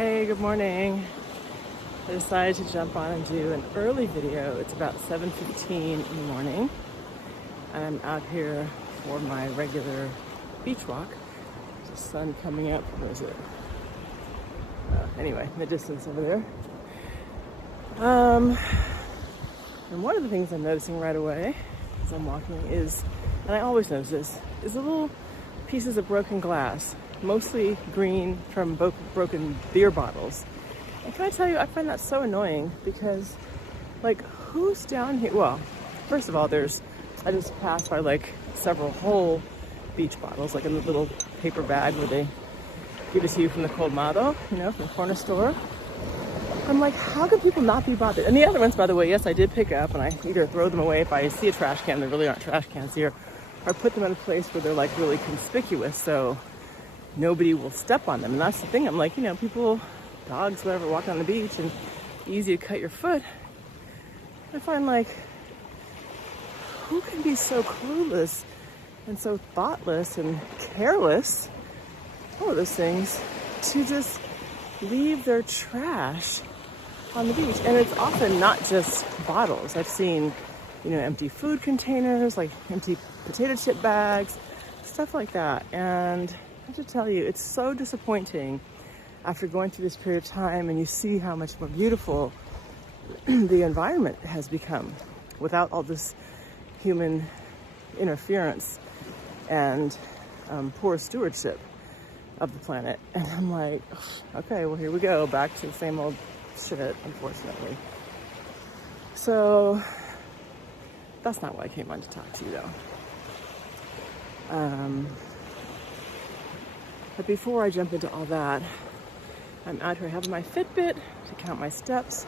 Hey, good morning. I decided to jump on and do an early video. It's about 7:15 in the morning. I'm out here for my regular beach walk. There's the sun coming up. Where is it? Anyway, in the distance over there. And one of the things I'm noticing right away as I'm walking is, and I always notice this, is the little pieces of broken glass, mostly green from broken beer bottles. And can I tell you, I find that so annoying because, like, who's down here? Well, first of all, I just passed by like several whole beach bottles, like in the little paper bag where they give it to you from the colmado, you know, from the corner store. I'm like, how can people not be bothered? And the other ones, by the way, yes, I did pick up, and I either throw them away if I see a trash can. There really aren't trash cans here, or put them in a place where they're like really conspicuous so nobody will step on them. And that's the thing. I'm like, you know, people, dogs, whatever, walking on the beach, and easy to cut your foot. I find, like, who can be so clueless and so thoughtless and careless, all of those things, to just leave their trash on the beach? And it's often not just bottles. I've seen, you know, empty food containers, like empty potato chip bags, stuff like that. And I have to tell you, it's so disappointing after going through this period of time, and you see how much more beautiful the environment has become without all this human interference and poor stewardship of the planet. And I'm like, okay, well, here we go, back to the same old shit, unfortunately. So that's not why I came on to talk to you, though. But before I jump into all that, I'm out here having my Fitbit to count my steps,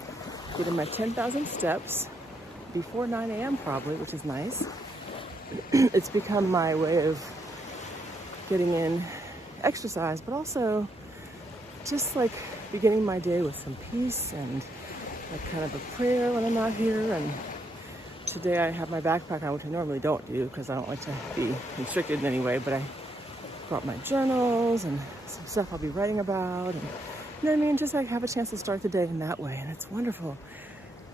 getting my 10,000 steps before 9 a.m. probably, which is nice. It's become my way of getting in exercise, but also just like beginning my day with some peace and like kind of a prayer when I'm out here. And today I have my backpack on, which I normally don't do because I don't like to be constricted in any way, but I brought my journals and some stuff I'll be writing about, and you know what I mean, just like have a chance to start the day in that way, and it's wonderful.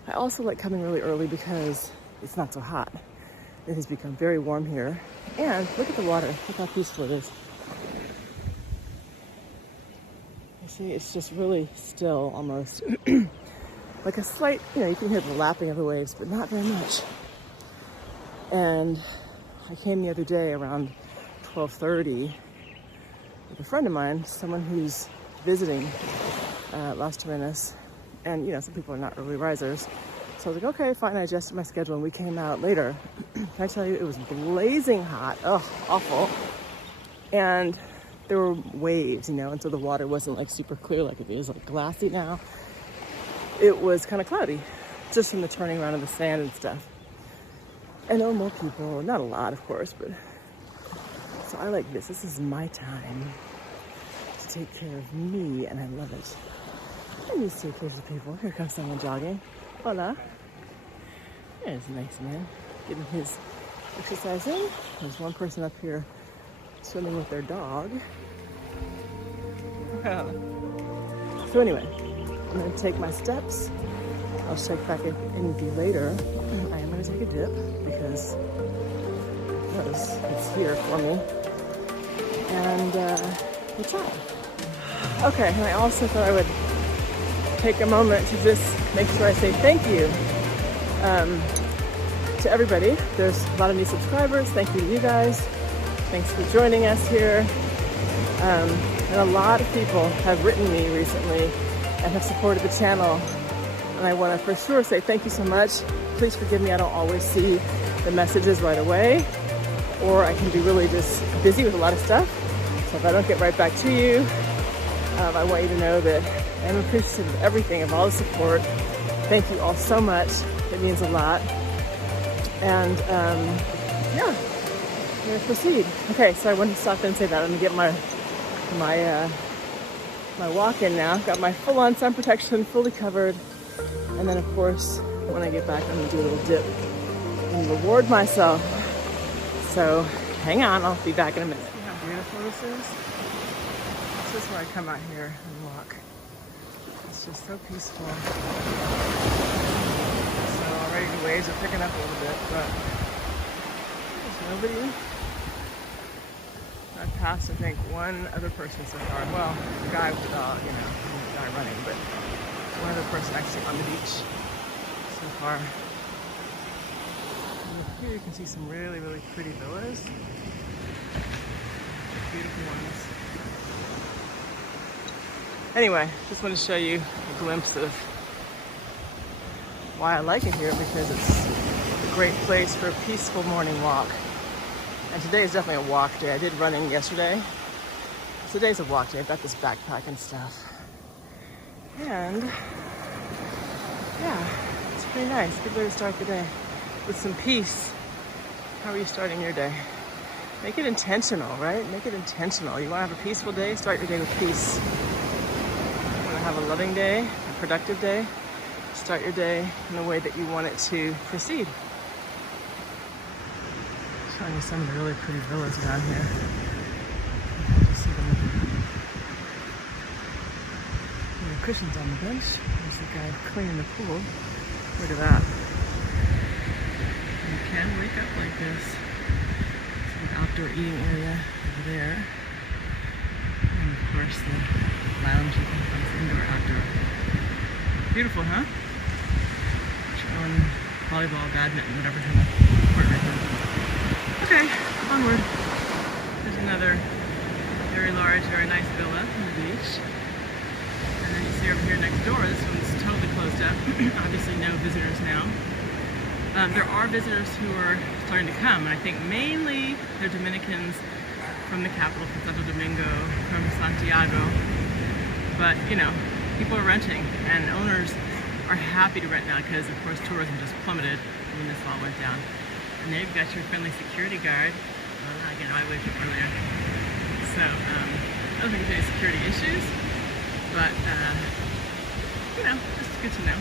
I also like coming really early because it's not so hot. It has become very warm here, and look at the water, look how peaceful it is. You see, it's just really still, almost like a slight, you know, you can hear the lapping of the waves, but not very much. And I came the other day around 12:30 with a friend of mine, someone who's visiting Las Terrenas, and you know, some people are not early risers. So I was like, okay, fine. I adjusted my schedule and we came out later. Can I tell you, it was blazing hot. Oh, awful. And there were waves, you know, and so the water wasn't like super clear like it is like glassy now. It was kind of cloudy, just from the turning around of the sand and stuff. And there were more people, not a lot, of course, but so I like this. This is my time to take care of me, and I love it. I'm used to occasional people. Here comes someone jogging. Hola. There's a nice man getting his exercise in. There's one person up here swimming with their dog. So anyway, I'm going to take my steps. I'll check back in with you later. I am going to take a dip because it's here for me. And we'll chat. Okay, and I also thought I would take a moment to just make sure I say thank you to everybody. There's a lot of new subscribers. Thank you to you guys. Thanks for joining us here. And a lot of people have written me recently and have supported the channel. And I want to for sure say thank you so much. Please forgive me, I don't always see the messages right away, or I can be really just busy with a lot of stuff. So if I don't get right back to you, I want you to know that I'm appreciative of everything, of all the support. Thank you all so much. It means a lot. And yeah, I'm going to proceed. Okay, so I wanted to stop and say that. I'm going to get my walk in now. Got my full-on sun protection, fully covered. And then, of course, when I get back, I'm going to do a little dip and reward myself. So hang on, I'll be back in a minute. See how beautiful this is? This is where I come out here and walk. It's just so peaceful. So already the waves are picking up a little bit, but there's nobody. I've passed, I think, one other person so far. Well, the guy with the dog, you know, the guy running, but one other person actually on the beach so far. And here you can see some really, really pretty villas. Beautiful ones. Anyway, just want to show you a glimpse of why I like it here, because it's a great place for a peaceful morning walk. And today is definitely a walk day. I did running yesterday. So today's a walk day. I've got this backpack and stuff. And yeah, it's pretty nice. Good way to start the day with some peace. How are you starting your day? Make it intentional, right? Make it intentional. You want to have a peaceful day? Start your day with peace. You want to have a loving day, a productive day? Start your day in the way that you want it to proceed. Showing you some of the really pretty villas down here. You see them. There are cushions on the bench. There's the guy cleaning the pool. Look at that. You can wake up like this. Outdoor eating area over there, and of course the lounge you can find indoor, outdoor. Beautiful, huh? On volleyball, badminton, whatever court right there. Okay, onward. There's another very large, very nice villa on the beach. And then you see over here next door, this one's totally closed up. Obviously no visitors now. There are visitors who are starting to come, and I think mainly they're Dominicans from the capital, from Santo Domingo, from Santiago. But, you know, people are renting, and owners are happy to rent now because, of course, tourism just plummeted when this all went down. And there you've got your friendly security guard. Again, I waved earlier. So, I don't think there's any security issues, but, you know, just good to know.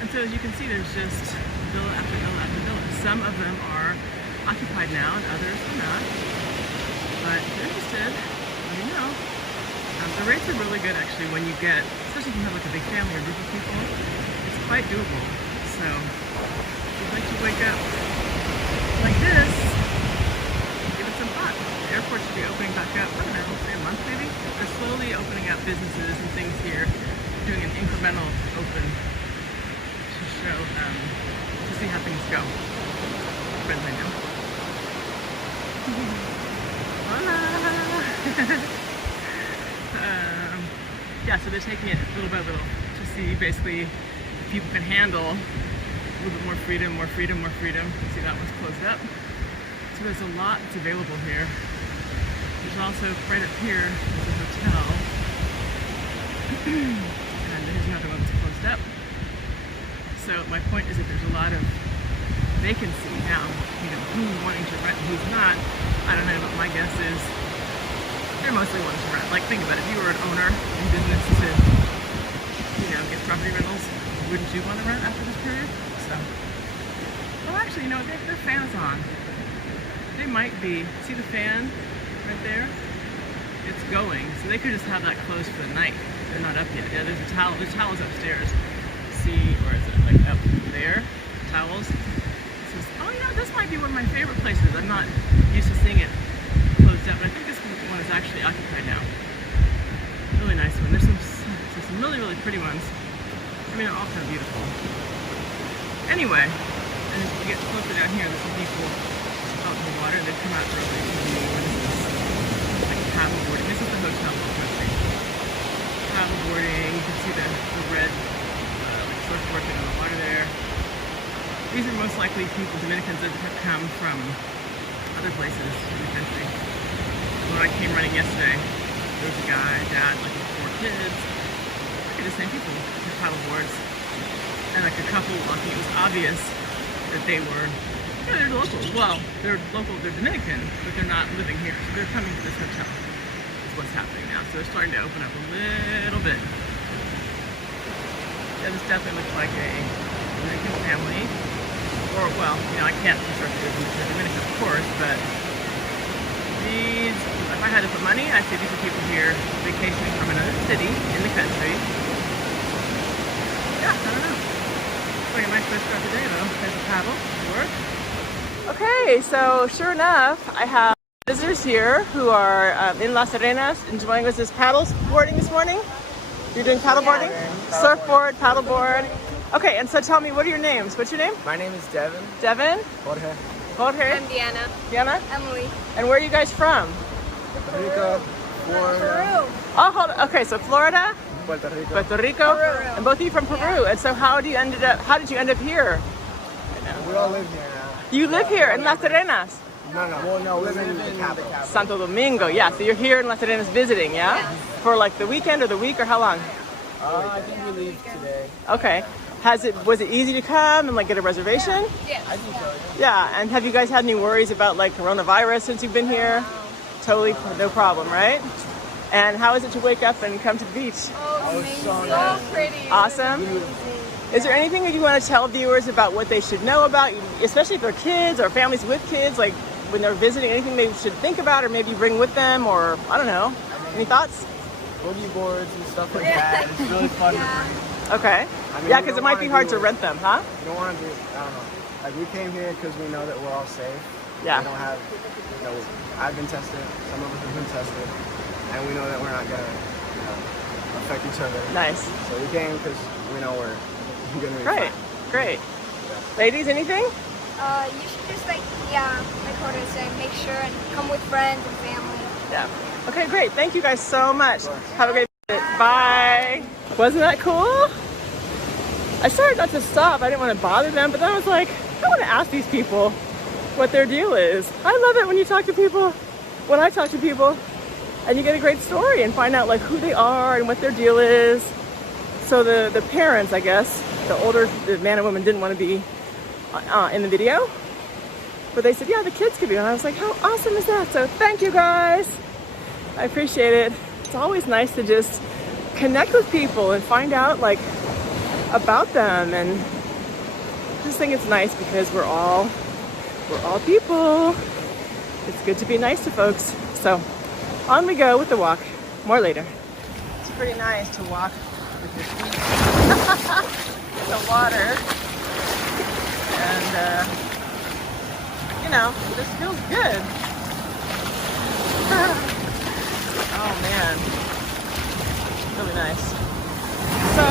And so as you can see, there's just villa after villa after villa. Some of them are occupied now, and others are not. But if you're interested, let me know. The rates are really good, actually, when you get, especially if you have like a big family or group of people. It's quite doable. So if you'd like to wake up like this, give it some thought. The airport should be opening back up, I don't know, say a month maybe. They're slowly opening up businesses and things here, doing an incremental open to show, to see how things go. Friends I know. Hola! Yeah, so they're taking it little by little to see basically if people can handle a little bit more freedom, more freedom, more freedom. See, that one's closed up. So there's a lot that's available here. There's also, right up here, there's a hotel. And there's another one that's closed up. So my point is that there's a lot of vacancy now. You know, who's wanting to rent and who's not, I don't know, but my guess is they're mostly wanting to rent. Like, think about it, if you were an owner in business to, you know, get property rentals, wouldn't you want to rent after this period? So, well, actually, you know, their fan's on. They might be, see the fan right there? It's going, so they could just have that closed for the night. They're not up yet. Yeah, there's towels upstairs. See, or is it like up there? Towels. Says, oh, you know, this might be one of my favorite places. I'm not used to seeing it closed up, but I think this one is actually occupied now. Really nice one. There's some really, really pretty ones. I mean, they're all kind of beautiful. Anyway, and as you get closer down here, there's some people out in the water. They come out for a big view. Like paddleboarding. This is the hotel country. Paddleboarding. You can see the red surfboard on the water there. These are most likely people, Dominicans, that have come from other places in the country. When I came running yesterday, there was a guy, a dad, like with 4 kids. Look at the same people with paddleboards. And like a couple walking. It was obvious that they were, you know, they're local. Well, they're local, they're Dominican, but they're not living here. So they're coming to this hotel. That's what's happening now. So they're starting to open up a little bit. Yeah, this definitely looks like a Dominican family. Or, well, you know, I can't be sure if they're Dominican, of course, but these, if I had to put money, I'd say these are people here vacationing from another city in the country. like a nice place to start the day though. There's a paddle. Okay, so sure enough, I have visitors here who are in Las Arenas enjoying this paddle boarding this morning. You're doing paddle boarding? Surfboard, paddleboard. Okay, and so tell me, what are your names? What's your name? My name is Devin. Devin? Jorge. Jorge? I'm Diana. Diana? Emily. And where are you guys from? Puerto Rico. Florida. Oh, hold on. Okay, so Florida, Puerto Rico. Puerto Rico, Peru. and both of you from Peru. And so how did you end up here? We all live here now. You live here in Las Arenas? No. Well, no, we live in the capital. Santo Domingo, yeah. So you're here in Las Arenas visiting, yeah? Yeah. For like the weekend or the week or how long? I think we leave today. Okay. Was it easy to come and like get a reservation? Yes. I think so. Yeah. And have you guys had any worries about like coronavirus since you've been here? Totally no problem, right? And how is it to wake up and come to the beach? Oh, amazing. so So nice. pretty. Awesome. Is there anything that you want to tell viewers about what they should know about, especially if they're kids or families with kids, like when they're visiting, anything they should think about or maybe bring with them, or I don't know. Any thoughts? Boogie boards and stuff like that. It's really fun to bring. Okay. I mean, Yeah, we because it don't might wanna be hard do to it. rent them, huh? We don't want to do, I don't know. Like we came here because we know that we're all safe. Yeah. We don't have, I've been tested. Some of us have been tested. And we know that we're not going to affect each other. Nice. So we came because we know we're going to be Great. fine. Great. Ladies, anything? You should just like Jorge said, make sure and come with friends and family. Yeah. Okay, great. Thank you guys so much. Have a great visit. Bye. Wasn't that cool? I started not to stop. I didn't want to bother them, but then I was like, I want to ask these people what their deal is. I love it when you talk to people, when I talk to people, and you get a great story and find out like who they are and what their deal is. So the parents, I guess, the man and woman didn't want to be in the video, but they said, yeah, the kids could be. And I was like, how awesome is that? So thank you guys. I appreciate it. It's always nice to just connect with people and find out like about them, and I just think it's nice because we're all people. It's good to be nice to folks. So on we go with the walk. More later. It's pretty nice to walk with your feet in the water, and this feels good. Oh man, really nice. So,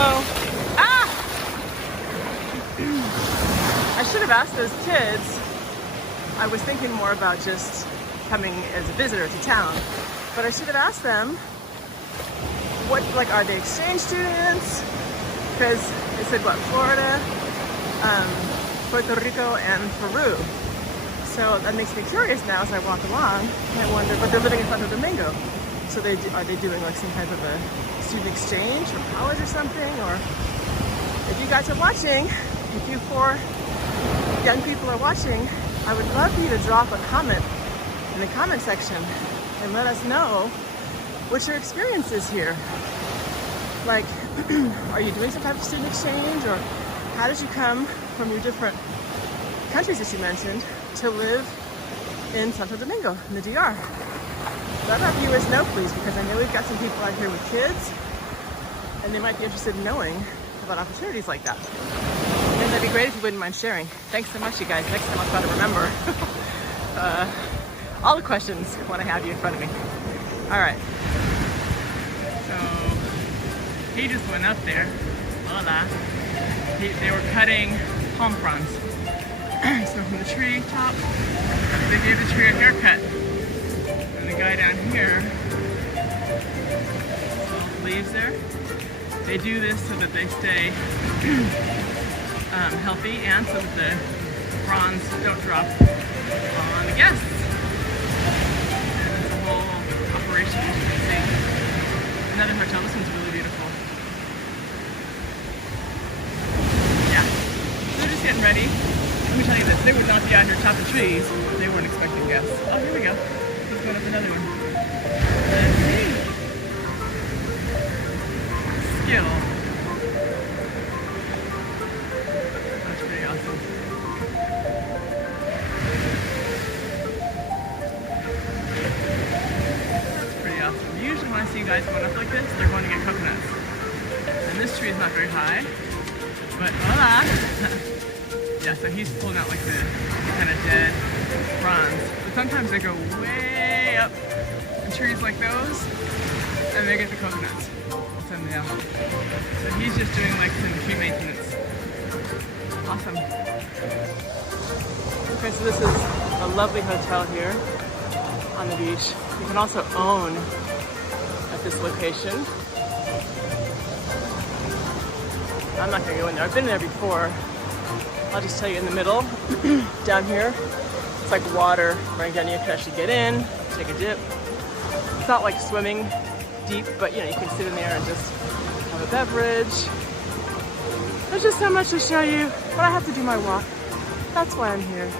I should have asked those kids. I was thinking more about just coming as a visitor to town, but I should have asked them are they exchange students? Because they said Florida, Puerto Rico, and Peru. So that makes me curious now as I walk along. I wonder, but they're living in Santo Domingo. So are they doing like some type of a student exchange or college or something? Or if you guys are watching, if you four young people are watching, I would love for you to drop a comment in the comment section and let us know what your experience is here. Like, are you doing some type of student exchange, or how did you come from your different countries that you mentioned to live in Santo Domingo, in the DR? Let our viewers know, please, because I know we've got some people out here with kids, and they might be interested in knowing about opportunities like that. And that'd be great if you wouldn't mind sharing. Thanks so much, you guys. Next time I'll try to remember all the questions when I have you in front of me. All right. So he just went up there. Hola. They were cutting palm fronds. So from the tree top, they gave the tree a haircut. And the guy down here, little leaves there, they do this so that they stay healthy and so that the fronds don't drop on the guests. And it's a whole operation, as you can see. Another hotel, this one's really beautiful. Yeah, they're just getting ready. Let me tell you this, they would not be out here chopping trees if they weren't expecting guests. Oh, here we go. He's going up another one. Let's see. Skill. That's pretty awesome. That's pretty awesome. Usually when I see guys going up like this, they're going to get coconuts. And this tree is not very high, But voila! Yeah, so he's pulling out like the kind of dead fronds. But sometimes they go way up in trees like those, and they get the coconuts. Send them down. So he's just doing like some tree maintenance. Awesome. Okay, so this is a lovely hotel here on the beach. You can also own at this location. I'm not gonna go in there. I've been there before. I'll just tell you in the middle, down here, it's like water running down. You can actually get in, take a dip. It's not like swimming deep, but you know, you can sit in there and just have a beverage. There's just so much to show you, but I have to do my walk. That's why I'm here.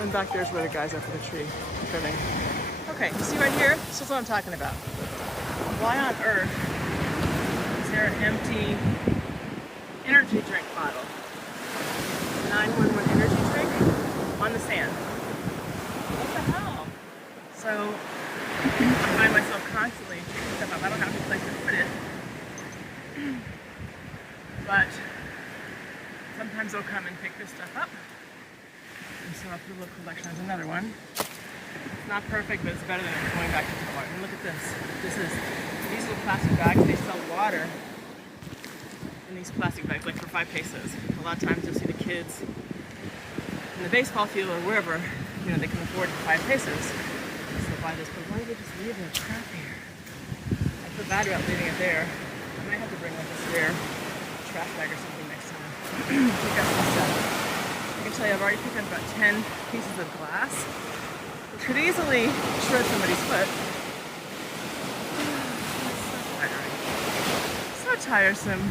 And back there's where the guy's up in the tree trimming. Okay, you see right here? This is what I'm talking about. Why on earth is there an empty energy drink bottle? 911 energy drink on the sand. What the hell? So I find myself constantly picking stuff up. I don't have any place to put it. But sometimes they'll come and pick this stuff up. And so I'll put a little collection. There's another one. It's not perfect, but it's better than going back to the water. And look at this. These little plastic bags, they sell water in these plastic bags, like for 5 pesos. A lot of times you'll see the kids in the baseball field or wherever, you know, they can afford 5 pesos. So buy this, but why do they just leave their crap here? I feel bad about leaving it there. I might have to bring like a spare trash bag or something next time. Pick up some stuff. I can tell you I've already picked up about 10 pieces of glass, which could easily shred somebody's foot. So tiresome.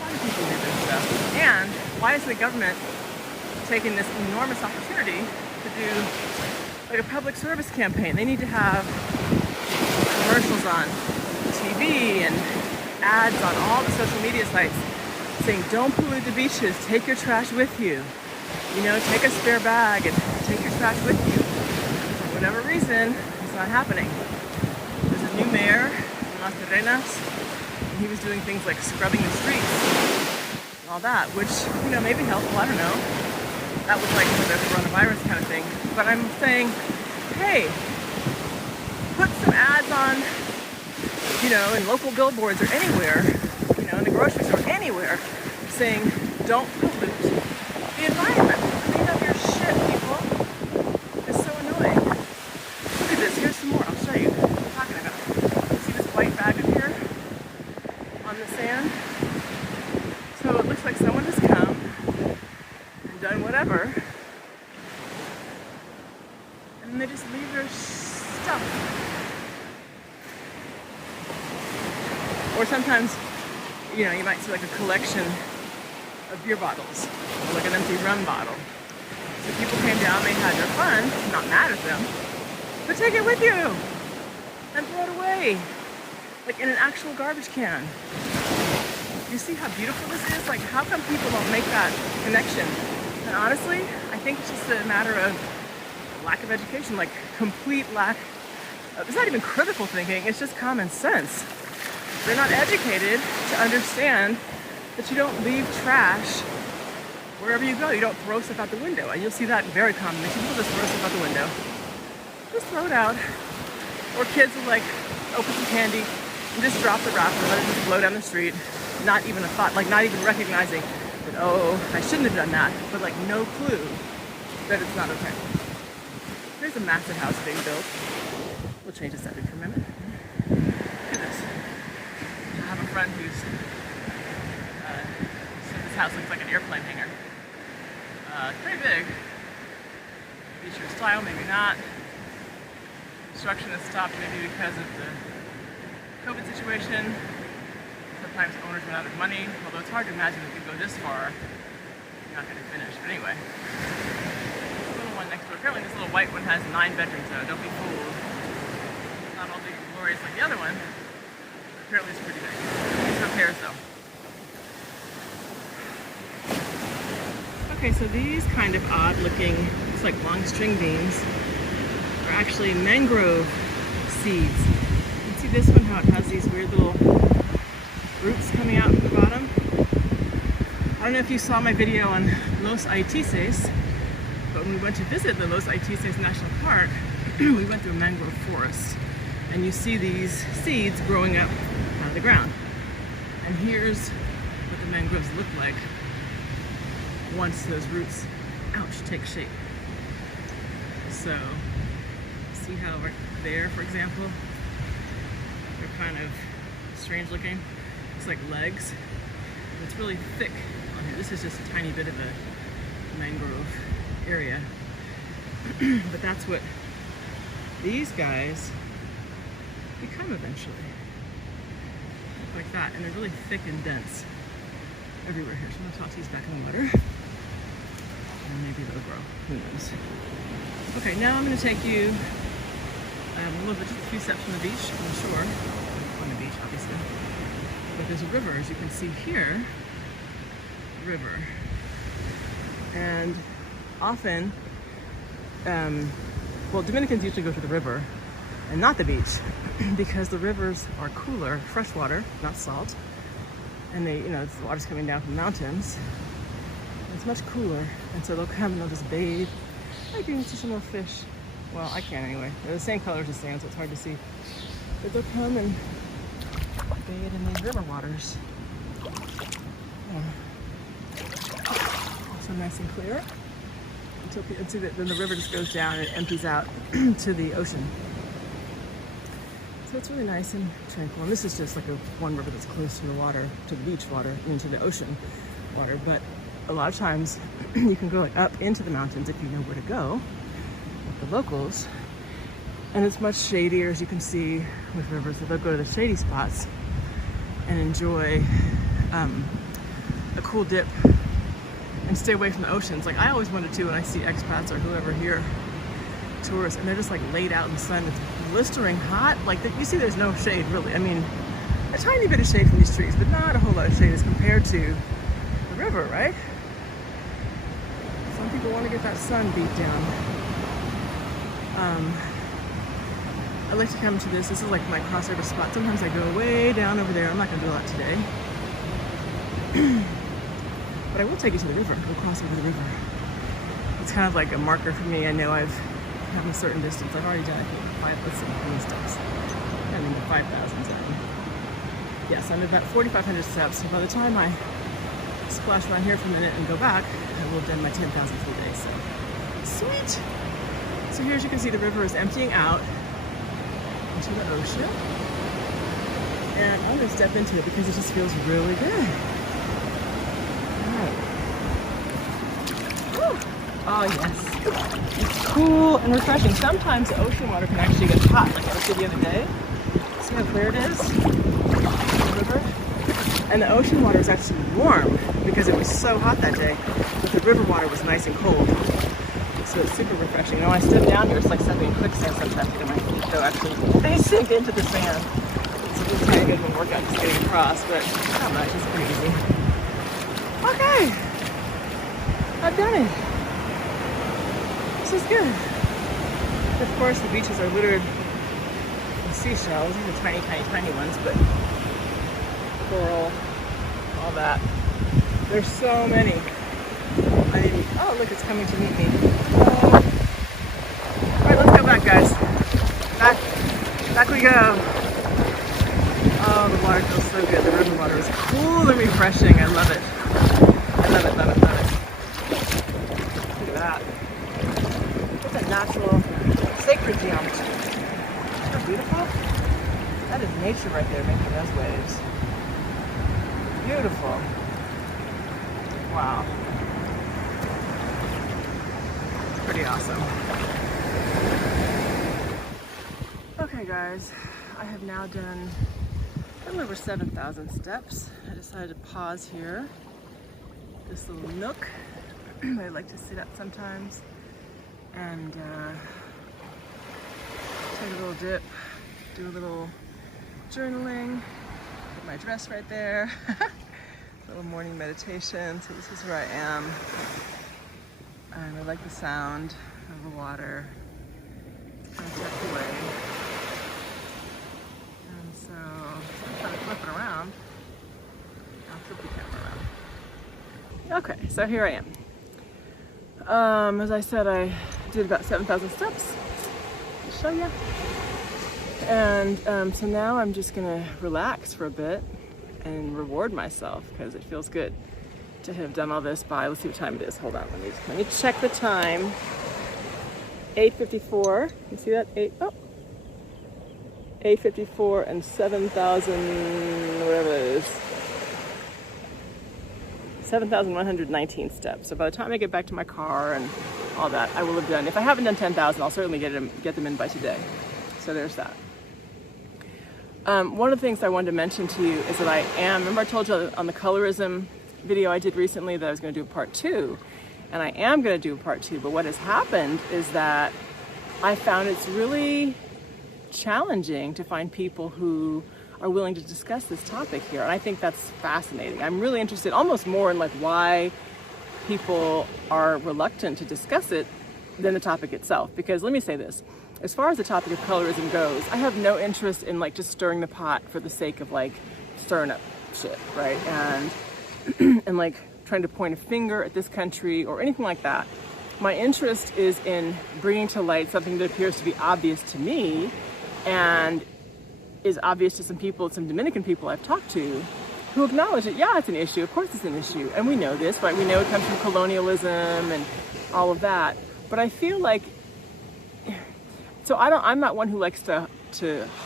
Why do people do this stuff? And why is the government taking this enormous opportunity to do like a public service campaign? They need to have commercials on TV and ads on all the social media sites saying, don't pollute the beaches, take your trash with you. You know, take a spare bag and take your trash with you. For whatever reason, it's not happening. There's a new mayor in Las Terrenas, and he was doing things like scrubbing the streets and all that, which, you know, may be helpful, I don't know. That was like for the coronavirus kind of thing. But I'm saying, hey, put some ads on, you know, in local billboards or anywhere, you know, in the grocery store, anywhere, saying, don't pollute the environment. Clean up your shit, people. It's so annoying. Look at this. Here's some more. I'll show you what I'm talking about. See this white bag up here on the sand? So it looks like someone has come and done whatever, and then they just leave their stuff. Or sometimes, you know, you might see like a collection of beer bottles, or like an empty rum bottle. So people came down, they had their fun, I'm not mad at them, but take it with you and throw it away, like in an actual garbage can. You see how beautiful this is? Like, how come people don't make that connection? And honestly, I think it's just a matter of lack of education, like complete lack of, it's not even critical thinking, it's just common sense. They're not educated to understand that you don't leave trash wherever you go. You don't throw stuff out the window. And you'll see that very commonly. People just throw stuff out the window. Just throw it out. Or kids will like open some candy and just drop the wrapper and let it just blow down the street. Not even a thought, like not even recognizing that, oh, I shouldn't have done that. But like no clue that it's not okay. There's a massive house being built. We'll change the subject for a minute. Look at this. I have a friend who's said this house looks like an airplane hangar. It's pretty big. Maybe your style, maybe not. Construction has stopped maybe because of the COVID situation. Sometimes owners run out of money, although it's hard to imagine if you go this far, you're not going to finish. But anyway, this little one next door. Apparently this little white one has 9 bedrooms though. Don't be fooled. It's not all big and glorious like the other one. Apparently it's pretty big. Needs repairs though. Okay, so these kind of odd looking, it's like long string beans, are actually mangrove seeds. You can see this one, how it has these weird little roots coming out from the bottom. don't know if you saw my video on Los Aitices, but when we went to visit the Los Aitices National Park, we went through a mangrove forest, and you see these seeds growing up out of the ground. And here's what the mangroves look like once those roots, ouch, take shape. So, see how right there, for example, they're kind of strange looking. It's like legs. It's really thick on here. This is just a tiny bit of a mangrove area. But that's what these guys become eventually. Like that. And they're really thick and dense everywhere here. So I'm gonna toss these back in the water. And maybe they'll grow. Who knows? Okay, now I'm gonna take you a little bit, just a few steps from the beach, from the shore. On the beach, obviously. But there's a river, as you can see here. River. And often, well, Dominicans usually go to the river and not the beach because the rivers are cooler, fresh water, not salt. And they, the water's coming down from the mountains. It's much cooler. And so they'll come and they'll just bathe. I can see some more fish. Well, I can't anyway. They're the same color as the sand, so it's hard to see. But they'll come and bathe in these river waters. Yeah. Also nice and clear. Until then the river just goes down and empties out to the ocean. So it's really nice and tranquil. And this is just like one river that's close to the water, to the beach water, into the ocean water. But a lot of times you can go up into the mountains if you know where to go with the locals. And it's much shadier, as you can see with rivers. So they'll go to the shady spots and enjoy a cool dip and stay away from the oceans. Like I always wanted to when I see expats or whoever here, tourists, and they're just like laid out in the sun. It's blistering hot. Like you see there's no shade really. I mean, a tiny bit of shade from these trees, but not a whole lot of shade as compared to the river, right? Some people want to get that sun beat down. I like to come to this. This is like my crossover spot. Sometimes I go way down over there. I'm not going to do a lot today. But I will take you to the river. We'll cross over the river. It's kind of like a marker for me. I know I've come a certain distance. I've already done, I think, let's see, how many steps? I mean, 5,000 steps. Yes, I'm about 4,500 steps. So by the time I splash around here for a minute and go back, I will have done my 10,000 full day. So, sweet! So here, as you can see, the river is emptying out into the ocean. And I'm going to step into it because it just feels really good. Oh yes, it's cool and refreshing. Sometimes the ocean water can actually get hot, like I did the other day. See how clear it is? The river. And the ocean water is actually warm because it was so hot that day, but the river water was nice and cold. So it's super refreshing. And when I step down here, it's like stepping in quicksand sometimes because my feet go actually, they sink into the sand. So it's kind of good when workout just getting across, but not much, it's pretty easy. Okay, I've done it. This is good. Of course, the beaches are littered with seashells. These are tiny, tiny, tiny ones, but coral, all that. There's so many. Oh, look, it's coming to meet me. All right, let's go back, guys. Back we go. Oh, the water feels so good. The river water is cool and refreshing. I love it. I love it, love it, love it. Look at that. It's a natural, sacred geometry. Isn't that beautiful? That is nature right there making those waves. Beautiful. Wow. Pretty awesome. Okay guys, I have now done a little over 7,000 steps. I decided to pause here. This little nook. I like to sit at sometimes and take a little dip, do a little journaling, put my dress right there. A little morning meditation. So this is where I am. And I like the sound of the water. It's kind of tucked away. And so I'm kind of flip it around. I'll flip the camera around. Okay, so here I am. As I said, I did about 7,000 steps. I'll show you. And so now I'm just gonna relax for a bit and reward myself because it feels good to have done all this by, let's see what time it is. Hold on, let me check the time. 8:54. You see that? 8:54 and 7,000, whatever it is. 7,119 steps. So by the time I get back to my car and all that, I will have done. If I haven't done 10,000, I'll certainly get them in by today. So there's that. One of the things I wanted to mention to you is that remember I told you on the colorism video I did recently that I was going to do a part 2, and I am going to do a part 2, but what has happened is that I found it's really challenging to find people who are willing to discuss this topic here, and I think that's fascinating. I'm really interested almost more in like why people are reluctant to discuss it than the topic itself, because let me say this. As far as the topic of colorism goes, I have no interest in like just stirring the pot for the sake of like stirring up shit, right? And and like trying to point a finger at this country or anything like that. My interest is in bringing to light something that appears to be obvious to me and is obvious to some Dominican people I've talked to who acknowledge that, yeah, it's an issue. Of course it's an issue. And we know this, right? We know it comes from colonialism and all of that. But I feel like, so I'm not one who likes to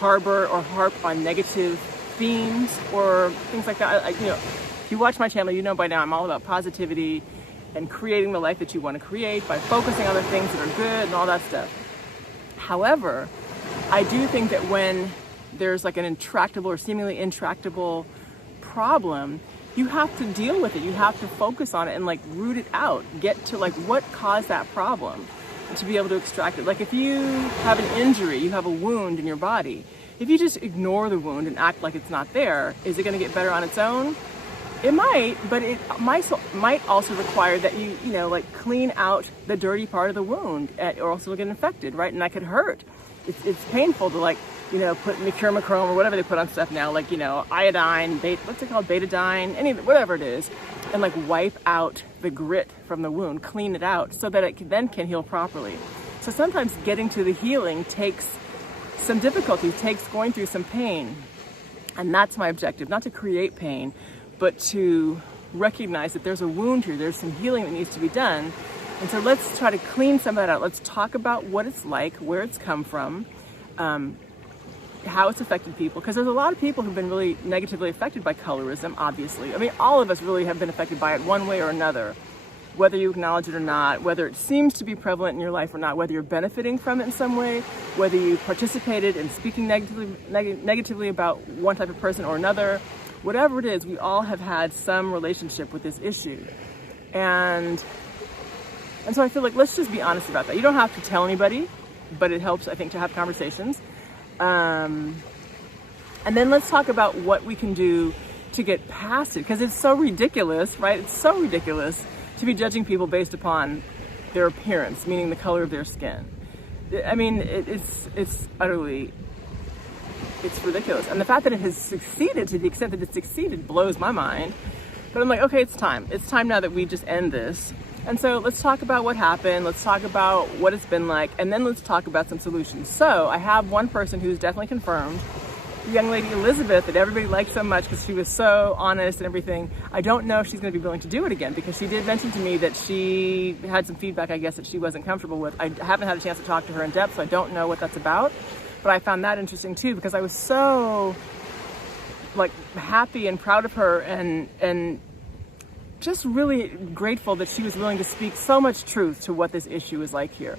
harbor or harp on negative themes or things like that. If you watch my channel, you know by now I'm all about positivity and creating the life that you want to create by focusing on the things that are good and all that stuff. However, I do think that when there's like an intractable or seemingly intractable problem, you have to deal with it. You have to focus on it and like root it out. Get to like what caused that problem and to be able to extract it. Like if you have an injury, you have a wound in your body, if you just ignore the wound and act like it's not there, is it going to get better on its own? It might, but it might also require that you like clean out the dirty part of the wound, or else it'll get infected, right? And that could hurt. It's painful to like, put mercurochrome or whatever they put on stuff now, like, iodine, what's it called, betadine, whatever it is, and like wipe out the grit from the wound, clean it out so that it then can heal properly. So sometimes getting to the healing takes some difficulty, takes going through some pain. And that's my objective, not to create pain, but to recognize that there's a wound here, there's some healing that needs to be done. And so let's try to clean some of that out. Let's talk about what it's like, where it's come from, how it's affected people, because there's a lot of people who've been really negatively affected by colorism, obviously. I mean, all of us really have been affected by it one way or another, whether you acknowledge it or not, whether it seems to be prevalent in your life or not, whether you're benefiting from it in some way, whether you participated in speaking negatively about one type of person or another, whatever it is, we all have had some relationship with this issue. And so I feel like let's just be honest about that. You don't have to tell anybody, but it helps, I think, to have conversations. And then let's talk about what we can do to get past it, because it's so ridiculous, right? It's so ridiculous to be judging people based upon their appearance, meaning the color of their skin. I mean, it's utterly, it's ridiculous. And the fact that it has succeeded to the extent that it succeeded blows my mind. But I'm like, okay, it's time. It's time now that we just end this. And so let's talk about what happened. Let's talk about what it's been like. And then let's talk about some solutions. So I have one person who's definitely confirmed, the young lady Elizabeth that everybody liked so much because she was so honest and everything. I don't know if she's going to be willing to do it again, because she did mention to me that she had some feedback, I guess, that she wasn't comfortable with. I haven't had a chance to talk to her in depth, so I don't know what that's about. But I found that interesting too, because I was so like happy and proud of her and just really grateful that she was willing to speak so much truth to what this issue is like here.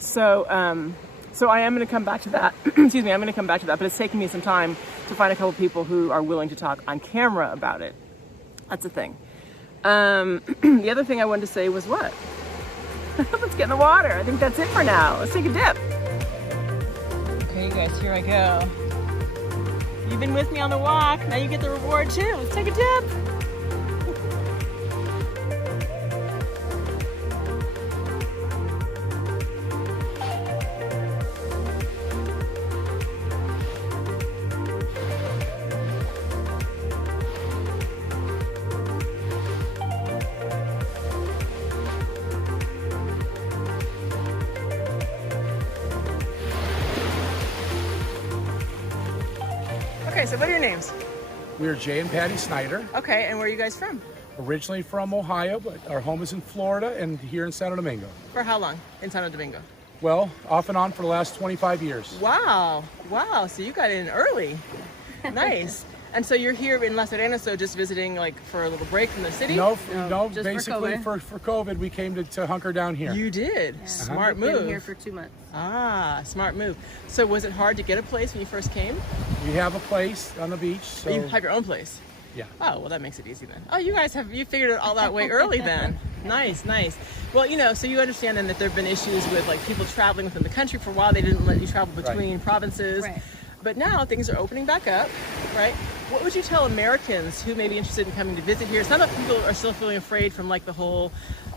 So I am going to come back to that. Excuse me, I'm going to come back to that, but it's taken me some time to find a couple people who are willing to talk on camera about it. That's the thing. The other thing I wanted to say was what? Let's get in the water. I think that's it for now. Let's take a dip. Okay, you guys, here I go. You've been with me on the walk. Now you get the reward too. Let's take a dip. Okay, so what are your names? We're Jay and Patty Snyder. Okay, and where are you guys from? Originally from Ohio, but our home is in Florida and here in Santo Domingo. For how long in Santo Domingo? Well, off and on for the last 25 years. Wow, wow, so you got in early. Nice. And so you're here in La Serena, so just visiting like for a little break from the city? No, just basically for COVID, we came to hunker down here. You did. Yeah. Smart We've move. been here for 2 months. Ah, smart move. So was it hard to get a place when you first came? We have a place on the beach. So You have your own place? yeah. Oh, well, that makes it easy then. Oh, you guys you figured it all that way early then. Nice, nice. Well, you know, so you understand then that there have been issues with like people traveling within the country. For a while, they didn't let you travel between provinces. Right. But now things are opening back up, right? What would you tell Americans who may be interested in coming to visit here? Some people are still feeling afraid from like the whole,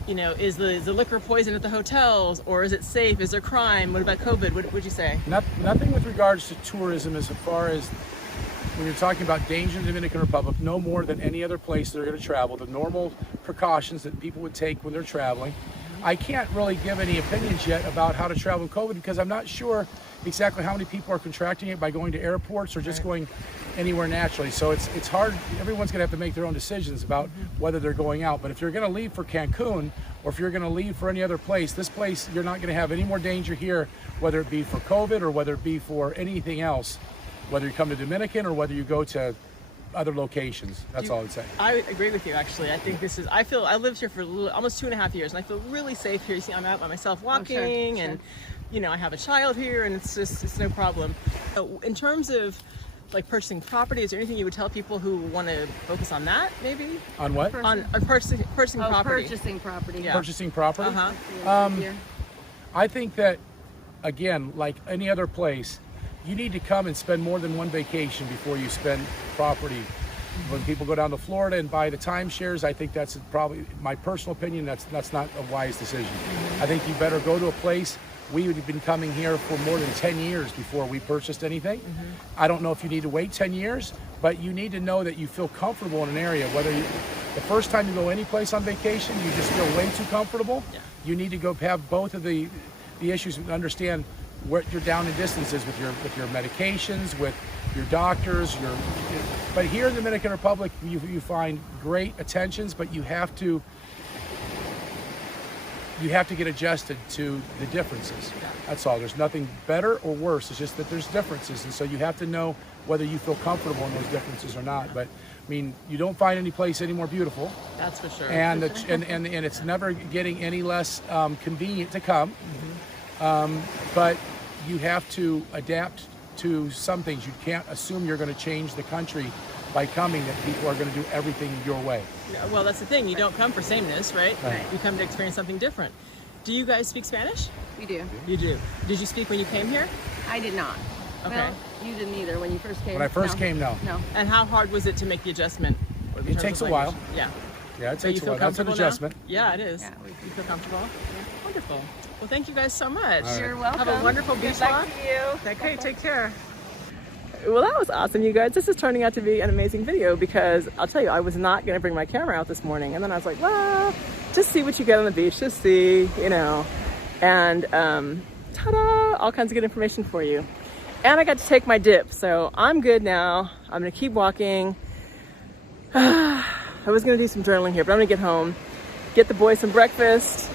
you know, is the liquor poison at the hotels, or is it safe? Is there crime? What about COVID? What would you say? Nothing with regards to tourism as far as when you're talking about danger in the Dominican Republic, no more than any other place they're going to travel. The normal precautions that people would take when they're traveling. I can't really give any opinions yet about how to travel in COVID because I'm not sure exactly how many people are contracting it by going to airports or just going anywhere naturally. So it's hard. Everyone's going to have to make their own decisions about whether they're going out. But if you're going to leave for Cancun or if you're going to leave for any other place, this place, you're not going to have any more danger here, whether it be for COVID or whether it be for anything else, whether you come to Dominican or whether you go to other locations. That's all I would say. I would agree with you, actually. I think this is, I lived here for almost 2.5 years, and I feel really safe here. You see, I'm out by myself walking, and, you know, I have a child here, and it's no problem. So in terms of, like, purchasing property, is there anything you would tell people who want to focus on that, maybe? On what? On purchasing property. Purchasing property. Yeah. Purchasing property? Uh-huh. I think that, again, like any other place, you need to come and spend more than one vacation before you spend property. When people go down to Florida and buy the timeshares, I think that's probably, my personal opinion, that's not a wise decision. I think you better go to a place. We would have been coming here for more than 10 years before we purchased anything. I don't know if you need to wait 10 years, but you need to know that you feel comfortable in an area. Whether the first time you go any place on vacation, you just feel way too comfortable. Yeah. You need to go have both of the issues and understand what you're down in distances with your medications, with your doctors, but here in the Dominican Republic, you find great attentions, but you have to get adjusted to the differences. That's all. There's nothing better or worse. It's just that there's differences, and so you have to know whether you feel comfortable in those differences or not. But I mean, you don't find any place any more beautiful. That's for sure. And it's never getting any less convenient to come. But you have to adapt to some things. You can't assume you're going to change the country by coming, that people are going to do everything your way. Yeah, well, that's the thing. You don't come for sameness, right? Right. You come to experience something different. Do you guys speak Spanish? We do. You do. Did you speak when you came here? I did not. Okay. Well, you didn't either when you first came. When I first came, no. No. And how hard was it to make the adjustment? in It terms takes of a while. language? Yeah. Yeah, it So takes you a feel while. That's an comfortable now? adjustment. Yeah, it is. Yeah, You feel comfortable? Yeah. Wonderful. Well, thank you guys so much. All right. You're welcome. Have a wonderful beach Get back walk. to you. Okay, take care. Well, that was awesome, you guys. This is turning out to be an amazing video because I'll tell you, I was not going to bring my camera out this morning. And then I was like, well, just see what you get on the beach. Just see, you know. And ta-da, all kinds of good information for you. And I got to take my dip. So I'm good now. I'm going to keep walking. I was going to do some journaling here, but I'm going to get home, get the boys some breakfast.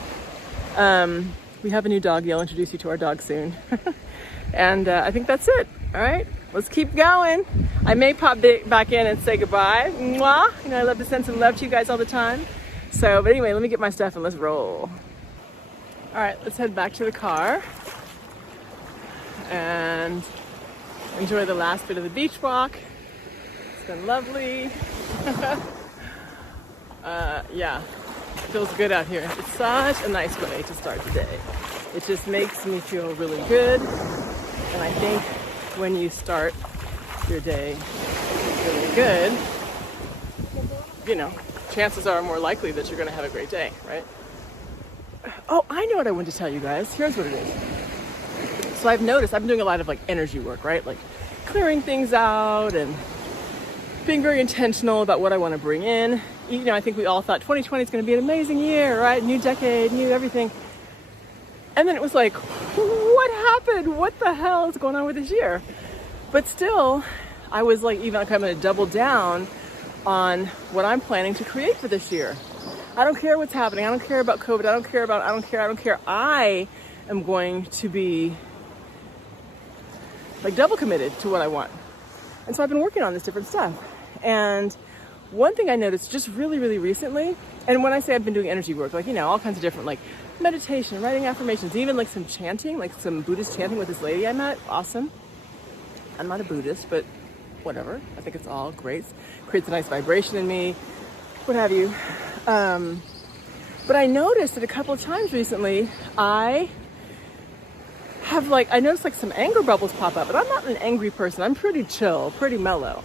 We have a new doggy. I'll introduce you to our dog soon. And I think that's it. All right, let's keep going. I may pop back in and say goodbye. Mwah. You know, I love to send some love to you guys all the time. So, but anyway, let me get my stuff and let's roll. All right, let's head back to the car and enjoy the last bit of the beach walk. It's been lovely. Yeah, it feels good out here. It's such a nice way to start the day. It just makes me feel really good. And I think when you start your day really good, you know, chances are more likely that you're going to have a great day, right? Oh, I know what I wanted to tell you guys. Here's what it is. So I've noticed I've been doing a lot of like energy work, right? Like clearing things out and being very intentional about what I want to bring in. You know, I think we all thought 2020 is going to be an amazing year, right? New decade, new everything. And then it was like, what happened? What the hell is going on with this year? But still, I was like, even like, I'm going to double down on what I'm planning to create for this year. I don't care what's happening. I don't care about COVID. I don't care. I am going to be like double committed to what I want. And so I've been working on this different stuff. And one thing I noticed just really, really recently, and when I say I've been doing energy work, like, you know, all kinds of different, like meditation, writing affirmations, even like some chanting, like some Buddhist chanting with this lady I met. Awesome. I'm not a Buddhist, but whatever. I think it's all great. Creates a nice vibration in me, what have you. But I noticed that a couple of times recently, I noticed like some anger bubbles pop up, but I'm not an angry person. I'm pretty chill, pretty mellow.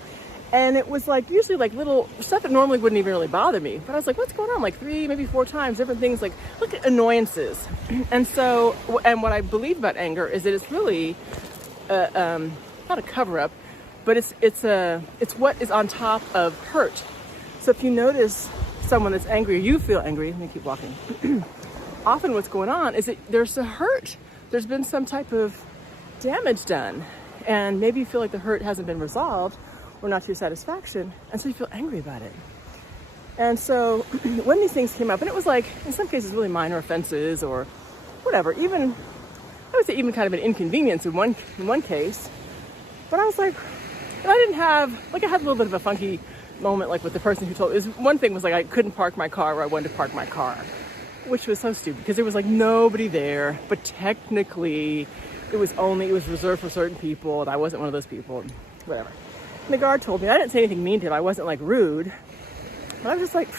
And it was like usually like little stuff that normally wouldn't even really bother me. But I was like, what's going on? Like 3, maybe 4 times, different things, like look at annoyances. And so, and what I believe about anger is that it's really, not a cover up, but it's what is on top of hurt. So if you notice someone that's angry or you feel angry, let me keep walking. Often what's going on is that there's a hurt. There's been some type of damage done. And maybe you feel like the hurt hasn't been resolved or not to your satisfaction. And so you feel angry about it. And so when these things came up, and it was like, in some cases, really minor offenses or whatever, even, I would say even kind of an inconvenience in one case. But I was like, and I didn't have, like I had a little bit of a funky moment, like with the person who told, one thing was like I couldn't park my car where I wanted to park my car, which was so stupid because there was like nobody there, but technically it was reserved for certain people and I wasn't one of those people, whatever. And the guard told me, I didn't say anything mean to him, I wasn't like rude, but I was just like,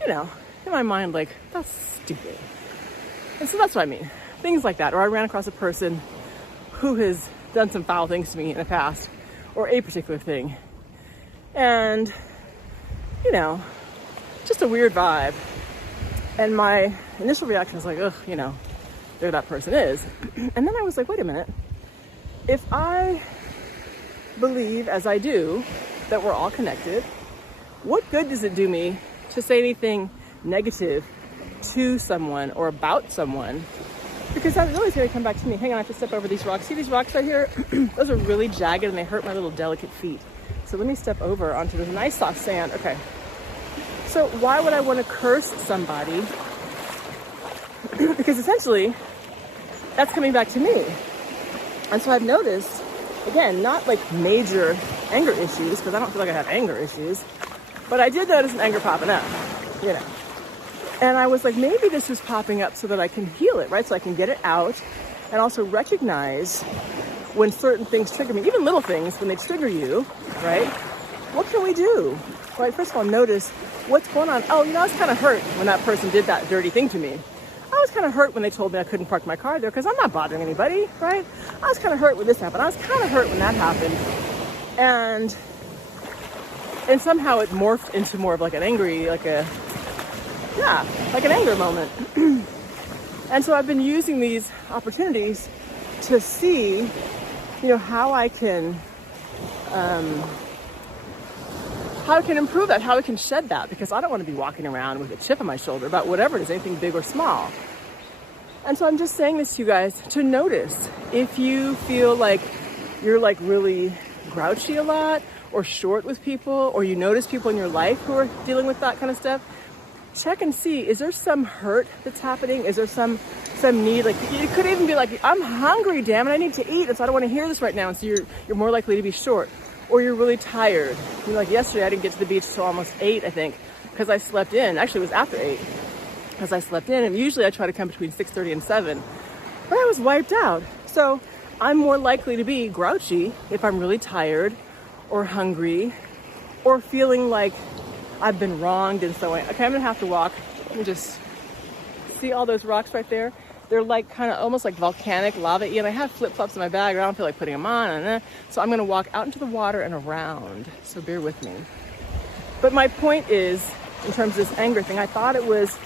you know, in my mind, like, that's stupid. And so that's what I mean, things like that. Or I ran across a person who has done some foul things to me in the past, or a particular thing. And, you know, just a weird vibe. And my initial reaction was like, ugh, you know, there that person is. And then I was like, wait a minute. If I believe, as I do, that we're all connected, what good does it do me to say anything negative to someone or about someone? Because that really is going to come back to me. Hang on, I have to step over these rocks. See these rocks right here? Those are really jagged and they hurt my little delicate feet. So let me step over onto this nice soft sand. Okay. So why would I want to curse somebody? Because essentially, that's coming back to me. And so I've noticed, again, not like major anger issues, because I don't feel like I have anger issues, but I did notice an anger popping up, you know. And I was like, maybe this is popping up so that I can heal it, right? So I can get it out and also recognize when certain things trigger me, even little things, when they trigger you, right? What can we do? Right, first of all, notice what's going on. Oh, you know, I was kind of hurt when that person did that dirty thing to me. I was kind of hurt when they told me I couldn't park my car there because I'm not bothering anybody, right? I was kind of hurt when this happened. I was kind of hurt when that happened. And somehow it morphed into more of like an angry, like an anger moment. And so I've been using these opportunities to see, you know, how I can improve that, how I can shed that, because I don't want to be walking around with a chip on my shoulder about whatever it is, anything big or small. And so I'm just saying this to you guys to notice if you feel like you're like really grouchy a lot or short with people, or you notice people in your life who are dealing with that kind of stuff. Check and see, is there some hurt that's happening? Is there some need? Like, it could even be like, I'm hungry, damn it, I need to eat, and so I don't want to hear this right now. And so you're more likely to be short. Or you're really tired. You know, like yesterday, I didn't get to the beach till almost 8, I think, because I slept in. Actually, it was after 8, because I slept in. And usually I try to come between 6:30 and 7. But I was wiped out. So I'm more likely to be grouchy if I'm really tired or hungry or feeling like I've been wronged in some way. Okay, I'm gonna have to walk. Let me just see all those rocks right there. They're like kind of almost like volcanic lava-y, and I have flip-flops in my bag. I don't feel like putting them on. So I'm gonna walk out into the water and around. So bear with me. But my point is, in terms of this anger thing, I thought it was,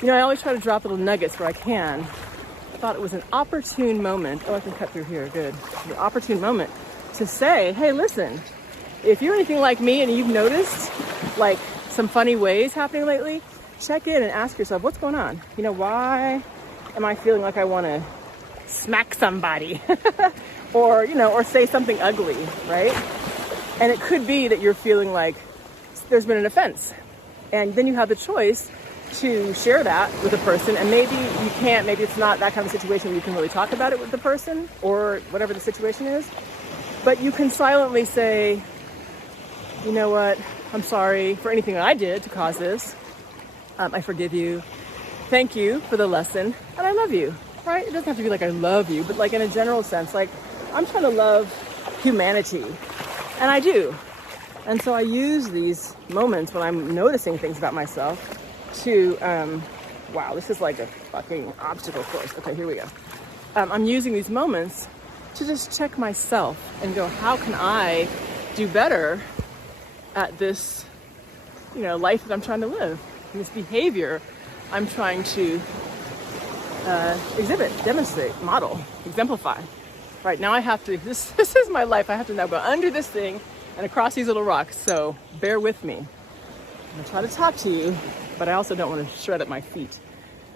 you know, I always try to drop little nuggets where I can. I thought it was an opportune moment. Oh, I can cut through here, good. An opportune moment to say, hey, listen, if you're anything like me and you've noticed like some funny ways happening lately, check in and ask yourself, what's going on? You know, why am I feeling like I want to smack somebody or, you know, or say something ugly, right? And it could be that you're feeling like there's been an offense. And then you have the choice to share that with a person, and maybe you can't, maybe it's not that kind of situation where you can really talk about it with the person or whatever the situation is, but you can silently say, you know what, I'm sorry for anything that I did to cause this. I forgive you. Thank you for the lesson, and I love you, right? It doesn't have to be like I love you, but like in a general sense, like I'm trying to love humanity, and I do. And so I use these moments when I'm noticing things about myself to, wow, this is like a fucking obstacle course. Okay, here we go. I'm using these moments to just check myself and go, how can I do better at this, you know, life that I'm trying to live, and this behavior I'm trying to exhibit, demonstrate, model, exemplify. Right now I have to, this is my life. I have to now go under this thing and across these little rocks, so bear with me. I'm gonna try to talk to you, but I also don't want to shred up my feet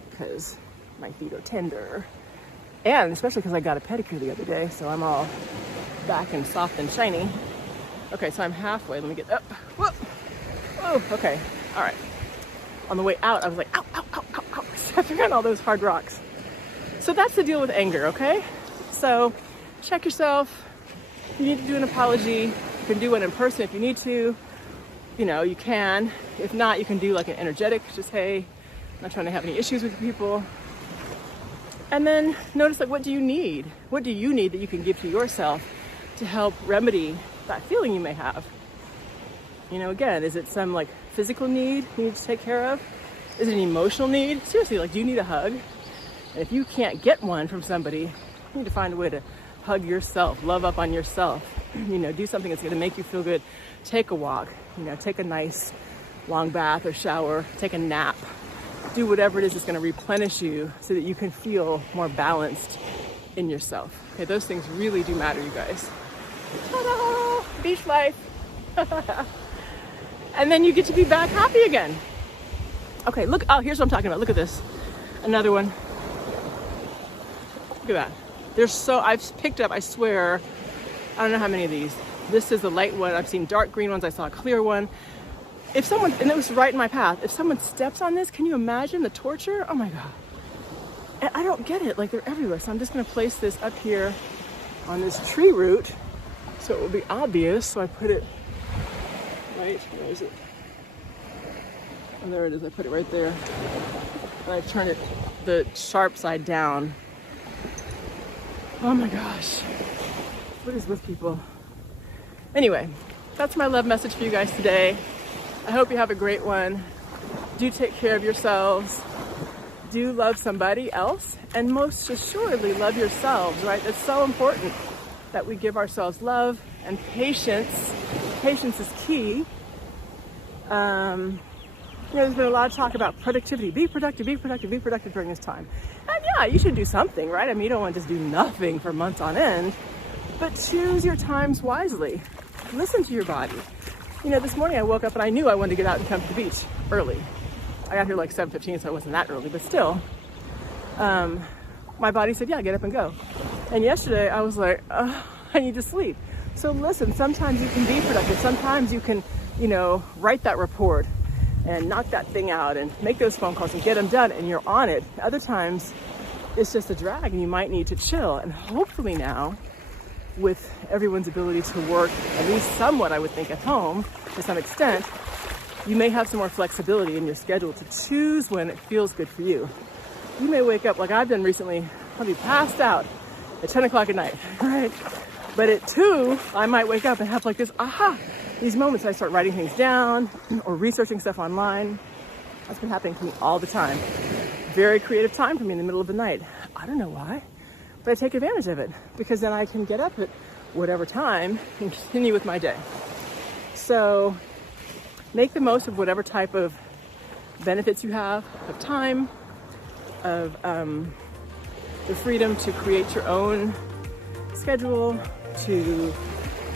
because my feet are tender. And especially because I got a pedicure the other day, so I'm all back and soft and shiny. Okay, so I'm halfway. Let me get up. Whoa. Whoa. Okay. All right. On the way out, I was like, ow, ow, ow, ow, ow, stepping on all those hard rocks. So that's the deal with anger, okay? So check yourself. If you need to do an apology, you can do one in person if you need to. You know, you can. If not, you can do like an energetic, just, hey, I'm not trying to have any issues with people. And then notice, like, what do you need? What do you need that you can give to yourself to help remedy that feeling you may have? You know, again, is it some like physical need you need to take care of? Is it an emotional need? Seriously, like, do you need a hug? And if you can't get one from somebody, you need to find a way to hug yourself, love up on yourself, you know, do something that's gonna make you feel good. Take a walk, you know, take a nice long bath or shower, take a nap, do whatever it is that's gonna replenish you so that you can feel more balanced in yourself. Okay, those things really do matter, you guys. Ta-da! Beach life. And then you get to be back happy again. Okay, look, oh, here's what I'm talking about. Look at this. Another one. Look at that. There's so, I've picked up, I swear, I don't know how many of these. This is the light one. I've seen dark green ones. I saw a clear one. If someone, and it was right in my path, if someone steps on this, can you imagine the torture? Oh my God. And I don't get it. Like, they're everywhere. So I'm just going to place this up here on this tree root so it will be obvious. So I put it right, where is it? Oh, there it is. I put it right there. And I turn it the sharp side down. Oh my gosh. What is with people? Anyway, that's my love message for you guys today. I hope you have a great one. Do take care of yourselves. Do love somebody else. And most assuredly, love yourselves, right? It's so important that we give ourselves love and patience. Patience is key. You know, there's been a lot of talk about productivity. Be productive, be productive, be productive during this time. And yeah, you should do something, right? I mean, you don't want to just do nothing for months on end, but choose your times wisely. Listen to your body. You know, this morning I woke up and I knew I wanted to get out and come to the beach early. I got here like 7:15, so I wasn't that early, but still, my body said, yeah, get up and go. And yesterday I was like, I need to sleep. So listen, sometimes you can be productive. Sometimes you can, you know, write that report and knock that thing out and make those phone calls and get them done and you're on it. Other times it's just a drag and you might need to chill. And hopefully now, with everyone's ability to work at least somewhat, I would think, at home to some extent, you may have some more flexibility in your schedule to choose when it feels good for you. You may wake up like I've done recently, I'll be passed out at 10 o'clock at night, right? But at 2, I might wake up and have like this, these moments I start writing things down or researching stuff online. That's been happening to me all the time. Very creative time for me in the middle of the night. I don't know why, but I take advantage of it because then I can get up at whatever time and continue with my day. So make the most of whatever type of benefits you have, of time, of the freedom to create your own schedule, to,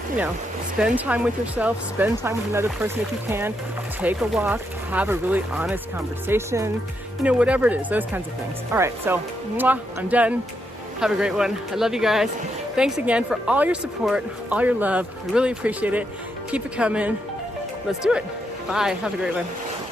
you know, spend time with yourself, spend time with another person if you can, take a walk, have a really honest conversation, you know, whatever it is, those kinds of things. All right, so, I'm done. Have a great one. I love you guys. Thanks again for all your support, all your love. I really appreciate it. Keep it coming. Let's do it. Bye. Have a great one.